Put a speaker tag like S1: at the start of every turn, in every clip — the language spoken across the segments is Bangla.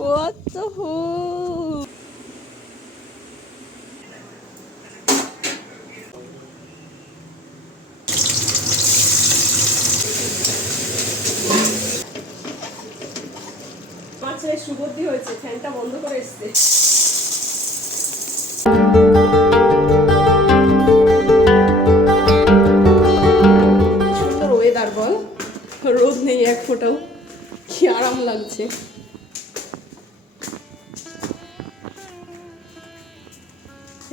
S1: ফুল আমার ছেলে সুবুদ্ধি হয়েছে, ফ্যানটা বন্ধ করে সুন্দর বল। রোদ নেই এক ফোঁটাও, কি আরাম লাগছে।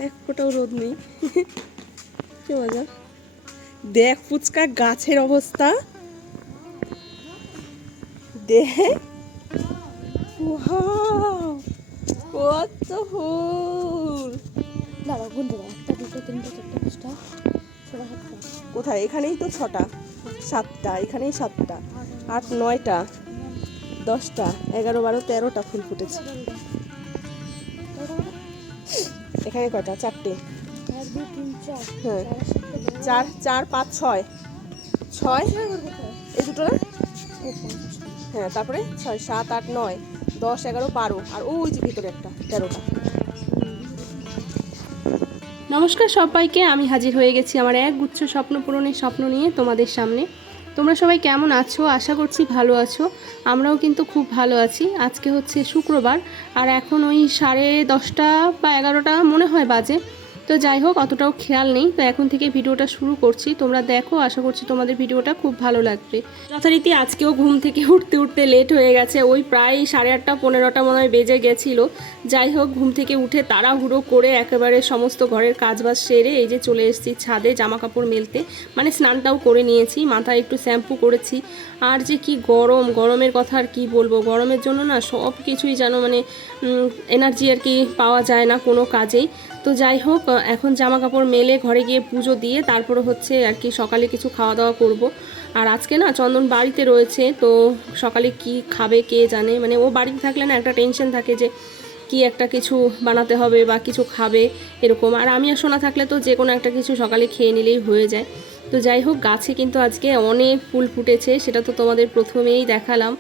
S1: এক ফোঁটাও রোদ নেই। কি মজা। দেখ ফুচকা গাছের অবস্থা। দেখ! কত ফুল।
S2: দাঁড়াও গুনতে দাও একটা দুটো তিনটে চারটে পাঁচটা ছটা সাতটা।
S1: কোথায়? এখানেই তো ছটা। সাতটা এখানেই সাতটা। আট নয়টা দশটা এগারো বারো তেরোটা ফুল ফুটেছে। এখানে কয়টা? চারটে। হ্যাঁ।
S2: চার
S1: চার চার পাঁচ ছয়। ছয়? এই দুটো না? হ্যাঁ তারপরে ছয় সাত আট নয় দশ এগারো বারো আর ওই যে ভিতরে একটা তেরোটা। নমস্কার সবাইকে আমি হাজির হয়ে গেছি আমার এক গুচ্ছ স্বপ্ন পূরণের স্বপ্ন নিয়ে তোমাদের সামনে। তোমরা সবাই কেমন আছো? আশা করছি ভালো আছো। আমরাও কিন্তু খুব ভালো আছি। আজকে হচ্ছে শুক্রবার, আর এখন ওই সাড়ে দশটা বা এগারোটা মনে হয় বাজে। তো যাই হোক, অতটাও খেয়াল নেই। তো এখন থেকে ভিডিওটা শুরু করছি। তোমরা দেখো, আশা করছি তোমাদের ভিডিওটা খুব ভালো লাগবে। যথারীতি আজকেও ঘুম থেকে উঠতে উঠতে লেট হয়ে গেছে। ওই প্রায় সাড়ে আটটা, পনেরোটা মনে হয় বেজে গেছিল। যাই হোক, ঘুম থেকে উঠে তাড়াহুড়ো করে একেবারে সমস্ত ঘরের কাজবাজ সেরে এই যে চলে এসেছি ছাদে জামা কাপড় মেলতে। মানে স্নানটাও করে নিয়েছি, মাথায় একটু শ্যাম্পু করেছি। আর যে কি গরম, গরমের কথা আর কি বলব? গরমের জন্য না সব কিছুই যেন মানে এনার্জি আর কি পাওয়া যায় না কোনো কাজেই। তো যাই হোক এখন জামা কাপড় মেলে ঘরে গিয়ে পুজো দিয়ে তারপরে হচ্ছে আর কি সকালে কিছু খাওয়া দাওয়া করব। আর আজকে না চন্দন বাড়িতে রয়েছে, তো সকালে কি খাবে কে জানে? মানে ও বাড়িতে থাকলে না একটা টেনশন থাকে যে কি একটা কিছু বানাতে হবে বা কিছু খাবে এরকম। আর আমি আর সোনা থাকলে তো যে কোনো একটা কিছু সকালে খেয়ে নিলেই হয়ে যায়। তো যাই হোক, গাছে কিন্তু আজকে অনেক ফুল ফুটেছে, সেটা তো তোমাদের প্রথমেই দেখালাম।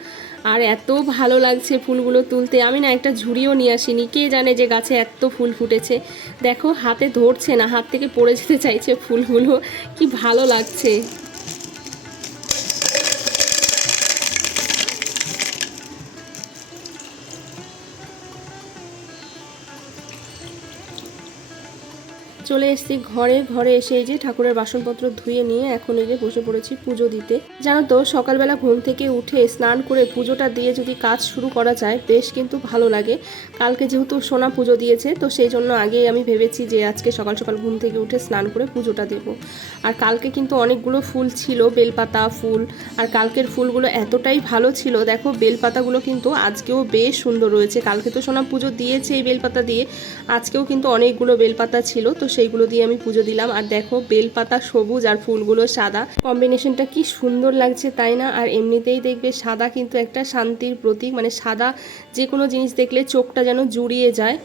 S1: আর এত ভালো লাগছে ফুলগুলো তুলতে। আমি না একটা ঝুড়িও নিয়ে আসিনি। কে জানে যে গাছে এত ফুল ফুটেছে। দেখো, হাতে ধরছে না, হাত থেকে পড়ে যেতে চাইছে ফুলগুলো। কি ভালো লাগছে। চলে এসেছি ঘরে ঘরে এসে এই যে ঠাকুরের বাসনপত্র ধুয়ে নিয়ে এখন এই যে বসে পড়েছি পুজো দিতে। জানো তো, সকালবেলা ঘুম থেকে উঠে স্নান করে পুজোটা দিয়ে যদি কাজ শুরু করা যায়, বেশ কিন্তু ভালো লাগে। কালকে যেহেতু সোনা পুজো দিয়েছে, তো সেই জন্য আগেই আমি ভেবেছি যে আজকে সকাল সকাল ঘুম থেকে উঠে স্নান করে পুজোটা দেব। আর কালকে কিন্তু অনেকগুলো ফুল ছিল, বেলপাতা ফুল, আর কালকের ফুলগুলো এতটাই ভালো ছিল, দেখো বেলপাতাগুলো কিন্তু আজকেও বেশ সুন্দর রয়েছে। কালকে তো সোনা পুজো দিয়েছে এই বেলপাতা দিয়ে, আজকেও কিন্তু অনেকগুলো বেলপাতা ছিল, তো সেইগুলো দিয়ে আমি পুজো দিলাম। আর দেখো, বেলপাতা সবুজ আর ফুলগুলো সাদা। কম্বিনেশনটা কি সুন্দর লাগছে, তাই না? আর এমনিতেই দেখবে সাদা কিন্তু একটা শান্তির প্রতীক। মানে সাদা যে কোনো জিনিস দেখলে চোখটা যেন জুড়িয়ে যায়।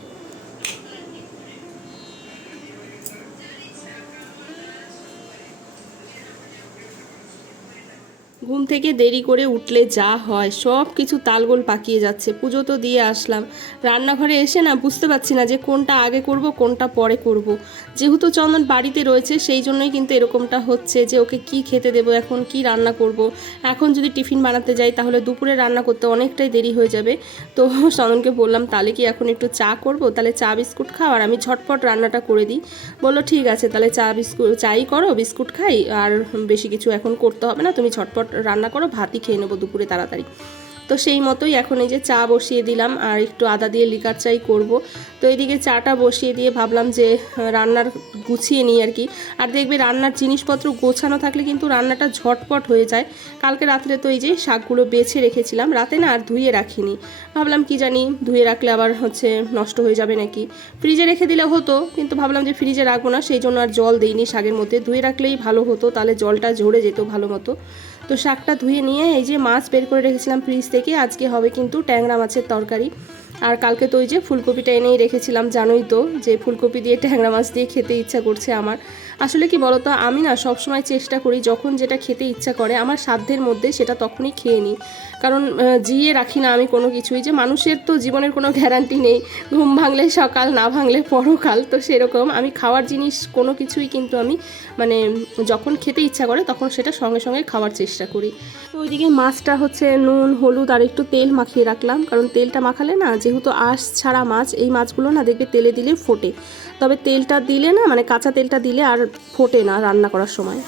S1: ঘুম থেকে দেরি করে উঠলে যা হয়, সব কিছু তালগোল পাকিয়ে যাচ্ছে। পুজো তো দিয়ে আসলাম। রান্নাঘরে এসে না বুঝতে পারছি না যে কোনটা আগে করব, কোনটা পরে করব। যেহেতু চন্দন বাড়িতে রয়েছে, সেই জন্যই কিন্তু এরকমটা হচ্ছে যে ওকে কি খেতে দেবো, এখন কি রান্না করব। এখন যদি টিফিন বানাতে যাই, তাহলে দুপুরে রান্না করতে অনেকটাই দেরি হয়ে যাবে। তো চন্দনকে বললাম, তাহলে কি এখন একটু চা করব? তাহলে চা, বিস্কুট খাও, আর আমি ঝটপট রান্নাটা করে দিই। বলল, ঠিক আছে, তাহলে চা বিস্কুট চাই করো, বিস্কুট খাই, আর বেশি কিছু এখন করতে হবে না, তুমি ঝটপট রান্না করো, ভাতই খেয়ে নেব দুপুরে তাড়াতাড়ি। তো সেই মতোই এখন এই যে চা বসিয়ে দিলাম আর একটু আদা দিয়ে লিকার চাই করব। তো এইদিকে চাটা বসিয়ে দিয়ে ভাবলাম যে রান্নার গুছিয়ে নিই আর কি। আর দেখবে রান্নার জিনিসপত্র গোছানো থাকলে কিন্তু রান্নাটা ঝটপট হয়ে যায়। কালকে রাত্রে তো এই যে শাকগুলো বেছে রেখেছিলাম, রাতে না আর ধুয়ে রাখিনি। ভাবলাম কি জানি, ধুয়ে রাখলে আবার হচ্ছে নষ্ট হয়ে যাবে নাকি। ফ্রিজে রেখে দিলে হতো, কিন্তু ভাবলাম যে ফ্রিজে রাখব না, সেই জন্য আর জল দিইনি শাকের মধ্যে। ধুয়ে রাখলেই ভালো হতো, তাহলে জলটা ঝরে যেত ভালো মতো। তো শাকটা ধুয়ে নিয়ে এই যে মাছ বের করে রেখেছিলাম ফ্রিজ থেকে, আজকে হবে কিন্তু ট্যাংরা মাছের তরকারি। আর কালকে তো ওই যে ফুলকপিটা এনেই রেখেছিলাম, জানোই তো যে ফুলকপি দিয়ে ট্যাংরা মাছ দিয়ে খেতে ইচ্ছা করছে আমার। আসলে কি বলতো, আমি না সবসময় চেষ্টা করি যখন যেটা খেতে ইচ্ছা করে আমার সাধ্যের মধ্যে সেটা তখনই খেয়ে নিই। কারণ জিয়ে রাখি না আমি কোনো কিছুই যে মানুষের তো জীবনের কোনো গ্যারান্টি নেই, ঘুম ভাঙলে সকাল, না ভাঙলে পরকাল, তো সেরকম আমি খাওয়ার জিনিস কোনো কিছুই কিন্তু আমি মানে যখন খেতে ইচ্ছা করে তখন সেটা সঙ্গে সঙ্গে খাওয়ার চেষ্টা করি। তো ওইদিকে মাছটা হচ্ছে নুন, হলুদ আর একটু তেল মাখিয়ে রাখলাম। কারণ তেলটা মাখালে না যেহেতু আঁশ ছাড়া মাছ, এই মাছগুলো না দেখবে তেলে দিলে ফোটে। তবে তেলটা দিলে না মানে কাঁচা তেলটা দিলে আর ফোটে না রান্না করার সময়।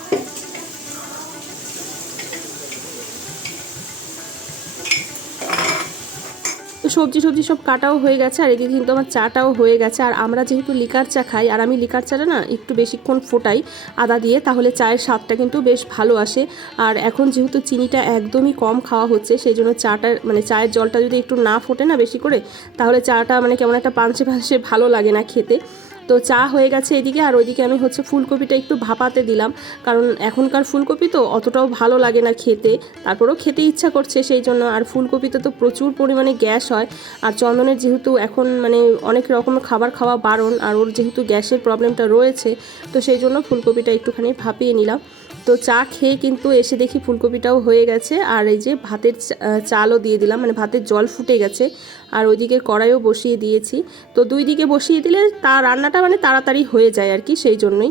S1: তো সবজি সবজি সব কাটাও হয়ে গেছে, আর এদিকে কিন্তু আমার চাটাও হয়ে গেছে। আর আমরা যেহেতু লিকার চা খাই, আর আমি লিকার চাটা না একটু বেশিক্ষণ ফোটাই আদা দিয়ে, তাহলে চায়ের স্বাদটা কিন্তু বেশ ভালো আসে। আর এখন যেহেতু চিনিটা একদমই কম খাওয়া হচ্ছে, সেই জন্য চাটা মানে চায়ের জলটা যদি একটু না ফোটে না বেশি করে, তাহলে চাটা মানে কেমন একটা পাঞ্চে পাঞ্চে ভালো লাগে না খেতে। তো চা হয়ে গেছে এদিকে, আর ওইদিকে আমি হচ্ছে ফুলকপিটা একটু ভাপাতে দিলাম। কারণ এখনকার ফুলকপি তো অতটাও ভালো লাগে না খেতে। তারপরেও খেতে ইচ্ছা করছে সেই জন্য। আর ফুলকপিতে তো প্রচুর পরিমাণে গ্যাস হয়। আর চন্দনের যেহেতু এখন মানে অনেক রকমের খাবার খাওয়া বারণ, আর ওর যেহেতু গ্যাসের প্রবলেমটা রয়েছে, তো সেই জন্য ফুলকপিটা একটুখানি ভাপিয়ে নিলাম। তো চা খেয়ে কিন্তু এসে দেখি ফুলকপিটাও হয়ে গেছে। আর এই যে ভাতের চালও দিয়ে দিলাম মানে ভাতের জল ফুটে গেছে। আর ওইদিকে কড়াইও বসিয়ে দিয়েছি। তো দুই দিকে বসিয়ে দিলে তা রান্নাটা মানে তাড়াতাড়ি হয়ে যায় আর কি, সেই জন্যই।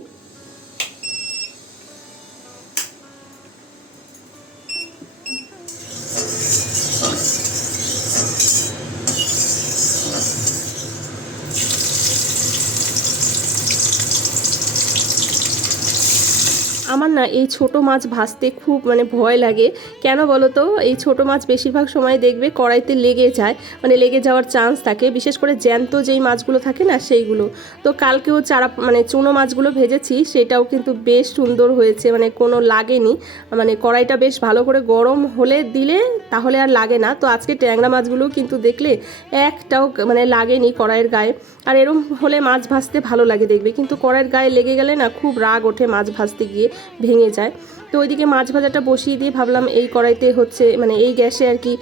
S1: আমার না এই ছোট মাছ ভাজতে খুব মানে ভয় লাগে। কেন বলো তো এই ছোট মাছ বেশিরভাগ সময় দেখবে কড়াইতে লেগে যায় মানে লেগে যাওয়ার চান্স থাকে। বিশেষ করে জ্যান্ত যেই মাছগুলো থাকে না সেইগুলো। তো কালকেও চারা মানে চুনো মাছগুলো ভেজেছি, সেটাও কিন্তু বেশ সুন্দর হয়েছে মানে কোনো লাগেনি। মানে কড়াইটা বেশ ভালো করে গরম হলে দিলে তাহলে আর লাগে না। তো আজকে ট্যাংরা মাছগুলোও কিন্তু দেখলে একটাও মানে লাগেনি কড়াইয়ের গায়ে। আর এরম হলে মাছ ভাজতে ভালো লাগে দেখবে। কিন্তু কড়াইয়ের গায়ে লেগে গেলে না খুব রাগ ওঠে মাছ ভাজতে গিয়ে। ভেঙে যায়। তো ওইদিকে মাছ ভাজাটা বসিয়ে দিয়ে ভাবলাম এই কড়াইতে হচ্ছে মানে এই গ্যাসে আর কি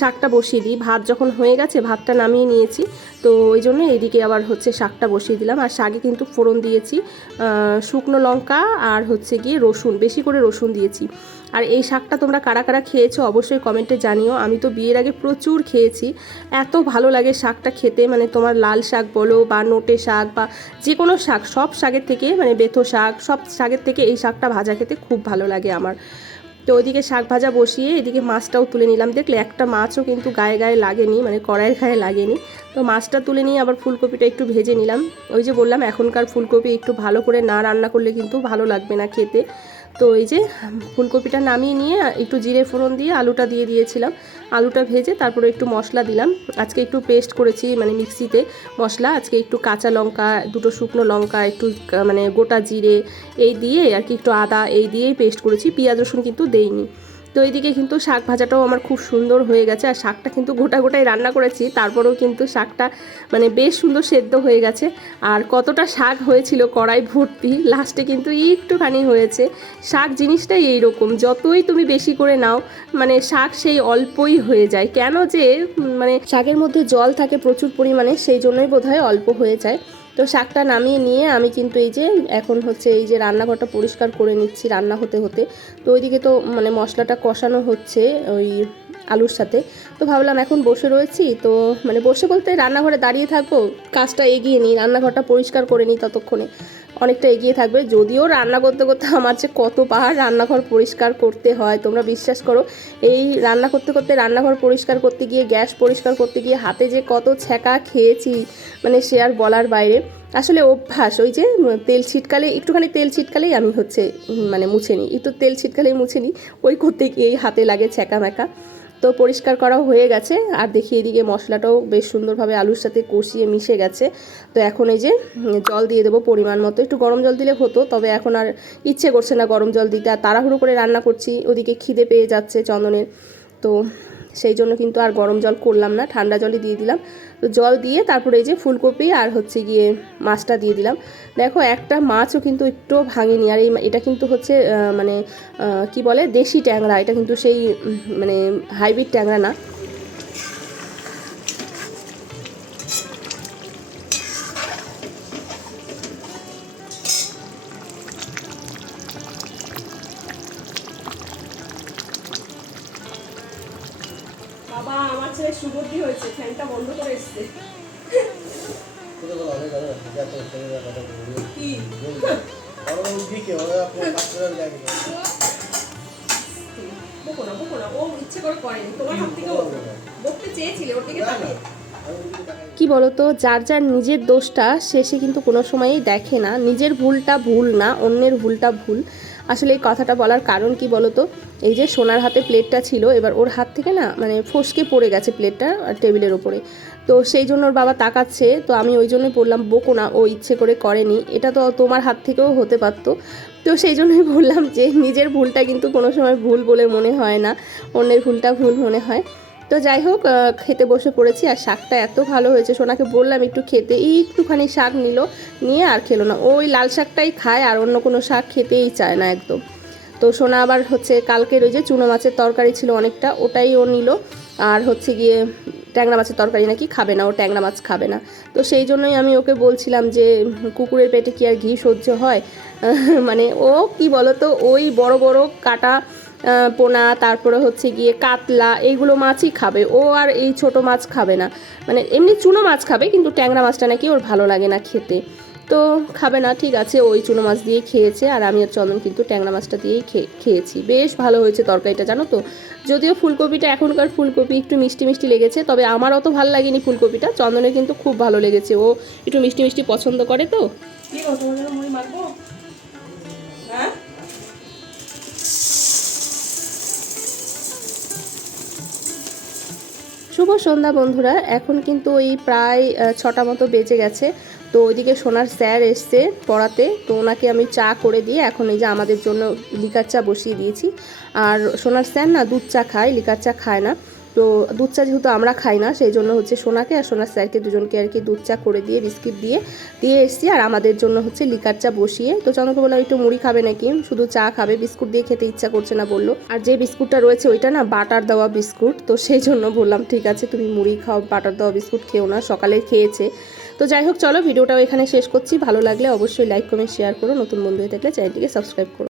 S1: শাকটা বসিয়ে দিই। ভাত যখন হয়ে গেছে, ভাতটা নামিয়ে নিয়েছি। তো ওই জন্য এইদিকে আবার হচ্ছে শাকটা বসিয়ে দিলাম। আর শাকে কিন্তু ফোড়ন দিয়েছি শুকনো লঙ্কা আর হচ্ছে গিয়ে রসুন, বেশি করে রসুন দিয়েছি। আর এই শাকটা তোমরা কারা কারা খেয়েছো অবশ্যই কমেন্টে জানিও। আমি তো বিয়ের আগে প্রচুর খেয়েছি। এত ভালো লাগে শাকটা খেতে মানে তোমার লাল শাক বলো বা নোটে শাক বা যে কোনো শাক, সব শাকের থেকে মানে বেথো শাক, সব শাকের থেকে এই শাকটা ভাজা খেতে খুব ভালো লাগে আমার। তো ওইদিকে শাক ভাজা বসিয়ে এদিকে মাছটাও তুলে নিলাম। দেখলে একটা মাছও কিন্তু গায়ে গায়ে লাগেনি মানে কড়াইয়ের গায়ে লাগেনি। তো মাছটা তুলে নিয়ে আবার ফুলকপিটা একটু ভেজে নিলাম। ওই যে বললাম, এখনকার ফুলকপি একটু ভালো করে না রান্না করলে কিন্তু ভালো লাগবে না খেতে। তো এই যে ফুলকপিটা নামিয়ে নিয়ে একটু জিরে ফোড়ন দিয়ে আলুটা দিয়ে দিয়েছিলাম। আলুটা ভেজে তারপরে একটু মশলা দিলাম। আজকে একটু পেস্ট করেছি মানে মিক্সিতে মশলা। আজকে একটু কাঁচা লঙ্কা, দুটো শুকনো লঙ্কা, একটু মানে গোটা জিরে, এই দিয়ে আর কি একটু আদা, এই দিয়েই পেস্ট করেছি। পেঁয়াজ রসুন কিন্তু দেইনি। তো এইদিকে কিন্তু শাক ভাজাটাও আমার খুব সুন্দর হয়ে গেছে। আর শাকটা কিন্তু গোটা গোটাই রান্না করেছি, তারপরেও কিন্তু শাকটা মানে বেশ সুন্দর সেদ্ধ হয়ে গেছে। আর কতটা শাক হয়েছিল কড়াই ভর্তি, লাস্টে কিন্তু একটুখানি হয়েছে। শাক জিনিসটাই এইরকম, যতই তুমি বেশি করে নাও মানে শাক সেই অল্পই হয়ে যায়। কেন যে মানে শাকের মধ্যে জল থাকে প্রচুর পরিমাণে, সেই জন্যই বোধহয় অল্প হয়ে যায়। তো শাকটা নামিয়ে নিয়ে আমি কিন্তু এই যে এখন হচ্ছে এই যে রান্নাঘরটা পরিষ্কার করে নিচ্ছি রান্না হতে হতে। তো ওইদিকে তো মানে মশলাটা কষানো হচ্ছে ওই আলুর সাথে। তো ভাবলাম এখন বসে রয়েছি, তো মানে বসে বলতে রান্নাঘরে দাঁড়িয়ে থাকব, কাজটা এগিয়ে নিই, রান্নাঘরটা পরিষ্কার করে নিই ততক্ষণে। অনেকটা এগিয়ে থাকবে। যদিও রান্না করতে করতে আমার যে কত পাহাড় রান্নাঘর পরিষ্কার করতে হয়, তোমরা বিশ্বাস করো, এই রান্না করতে করতে রান্নাঘর পরিষ্কার করতে গিয়ে, গ্যাস পরিষ্কার করতে গিয়ে হাতে যে কত ছ্যাঁকা খেয়েছি মানে সে আর বলার বাইরে। আসলে অভ্যাস, ওই যে তেল ছিটকালে, একটুখানি তেল ছিটকালেই আমি হচ্ছে মানে মুছে নিই। একটু তেল ছিটকালেই মুছে নিই, ওই করতে গিয়েই হাতে লাগে ছ্যাঁকা ম্যাকা তো পরিষ্কার করা হয়ে গেছে। আর দেখি এদিকে মশলাটাও বেশ সুন্দরভাবে আলুর সাথে কষিয়ে মিশে গেছে। তো এখন এই যে জল দিয়ে দেবো পরিমাণ মতো। একটু গরম জল দিলে হতো, তবে এখন আর ইচ্ছে করছে না গরম জল দিতে। আর তাড়াহুড়ো করে রান্না করছি, ওদিকে খিদে পেয়ে যাচ্ছে চন্দনের। তো সেই জন্য কিন্তু আর গরম জল করলাম না, ঠান্ডা জলই দিয়ে দিলাম। তো জল দিয়ে তারপরে এই যে ফুলকপি আর হচ্ছে গিয়ে মাছটা দিয়ে দিলাম। দেখো একটা মাছও কিন্তু একটু ভাঙেনি, আর এই এটা কিন্তু হচ্ছে মানে কি বলে, দেশি ট্যাংরা, এটা কিন্তু সেই মানে হাইব্রিড ট্যাংরা না। কি বলতো, যার যার নিজের দোষটা শেষে কিন্তু কোনো সময়ই দেখে না। নিজের ভুলটা ভুল না, অন্যের ভুলটা ভুল। আসলে এই কথাটা বলার কারণ কি বলতো? এই যে সোনার হাতে প্লেটটা ছিল, এবার ওর হাত থেকে না মানে ফসকে পড়ে গেছে প্লেটটা টেবিলের ওপরে তো সেই জন্য ওর বাবা তাকাচ্ছে, তো আমি ওই জন্যই বললাম, বকো না, ও ইচ্ছে করে করেনি। এটা তো তোমার হাত থেকেও হতে পারতো। তো সেই জন্যই বললাম যে নিজের ভুলটা কিন্তু কোনো সময় ভুল বলে মনে হয় না, অন্যের ভুলটা ভুল মনে হয়। তো যাই হোক খেতে বসে পড়েছি আর শাকটা এত ভালো হয়েছে। সোনাকে বললাম একটু খেতে এই একটুখানি শাক নিল, নিয়ে আর খেলো না। ওই লাল শাকটাই খায় আর অন্য কোনো শাক খেতেই চায় না একদম। তো সোনা আবার হচ্ছে কালকের ওই যে চুনো মাছের তরকারি ছিল অনেকটা, ওটাই ও নিল। আর হচ্ছে গিয়ে ট্যাংরা মাছের তরকারি নাকি খাবে না, ও ট্যাংরা মাছ খাবে না। তো সেই জন্যই আমি ওকে বলছিলাম যে, কুকুরের পেটে কি আর ঘি সহ্য হয়? মানে ও কি বলতো, ওই বড় বড় কাটা পোনা, তারপরে হচ্ছে গিয়ে কাতলা, এইগুলো মাছই খাবে। ও আর এই ছোট মাছ খাবে না। মানে এমনি চুনো মাছ খাবে, কিন্তু ট্যাংরা মাছটা নাকি ওর ভালো লাগে না খেতে। তো খাবে না, ঠিক আছে, ওই চুনো মাছ দিয়েই খেয়েছে, আর আমি আর চন্দন কিন্তু ট্যাংরা মাছটা দিয়েই খেয়েছি। বেশ ভালো হয়েছে তরকারিটা, জানো তো? যদিও ফুলকপিটা এখনকার ফুলকপি একটু মিষ্টি মিষ্টি লেগেছে, তবে আমার অত ভালো লাগেনি ফুলকপিটা। চন্দনের কিন্তু খুব ভালো লেগেছে, ও একটু মিষ্টি মিষ্টি পছন্দ করে তো। হ্যাঁ? শুভ সন্ধ্যা বন্ধুরা, এখন কিন্তু ওই প্রায় ছটা মতো বেজে গেছে। তো ওইদিকে সোনার স্যার এসছে পড়াতে, তো ওনাকে আমি চা করে দিয়ে এখন এই যে আমাদের জন্য লিকার চা বসিয়ে দিয়েছি। আর সোনার স্যার না দুধ চা খায়, লিকার চা খায় না। তো দুধ চা যেহেতু আমরা খাই না, সেই জন্য হচ্ছে সোনাকে আর সোনার স্যারকে দুজনকে আর কি দুধ চা করে দিয়ে, বিস্কিট দিয়ে দিয়ে এসছি। আর আমাদের জন্য হচ্ছে লিকার চা বসিয়ে। তো চন্দ্রকে বললাম, একটু মুড়ি খাবে নাকি? শুধু চা খাবে, বিস্কুট দিয়ে খেতে ইচ্ছা করছে না বলল। আর যে বিস্কুটটা রয়েছে ওইটা না, বাটার দেওয়া বিস্কুট। তো সেই জন্য বললাম, ঠিক আছে, তুমি মুড়ি খাও, বাটার দেওয়া বিস্কুট খেও না, সকালে খেয়েছে। তো যাই হোক, চলো, ভিডিওটাও এখানে শেষ করছি। ভালো লাগলে অবশ্যই লাইক কমেন্ট শেয়ার করো। নতুন বন্ধু হয়ে থাকলে চ্যানেলটিকে সাবস্ক্রাইব করো।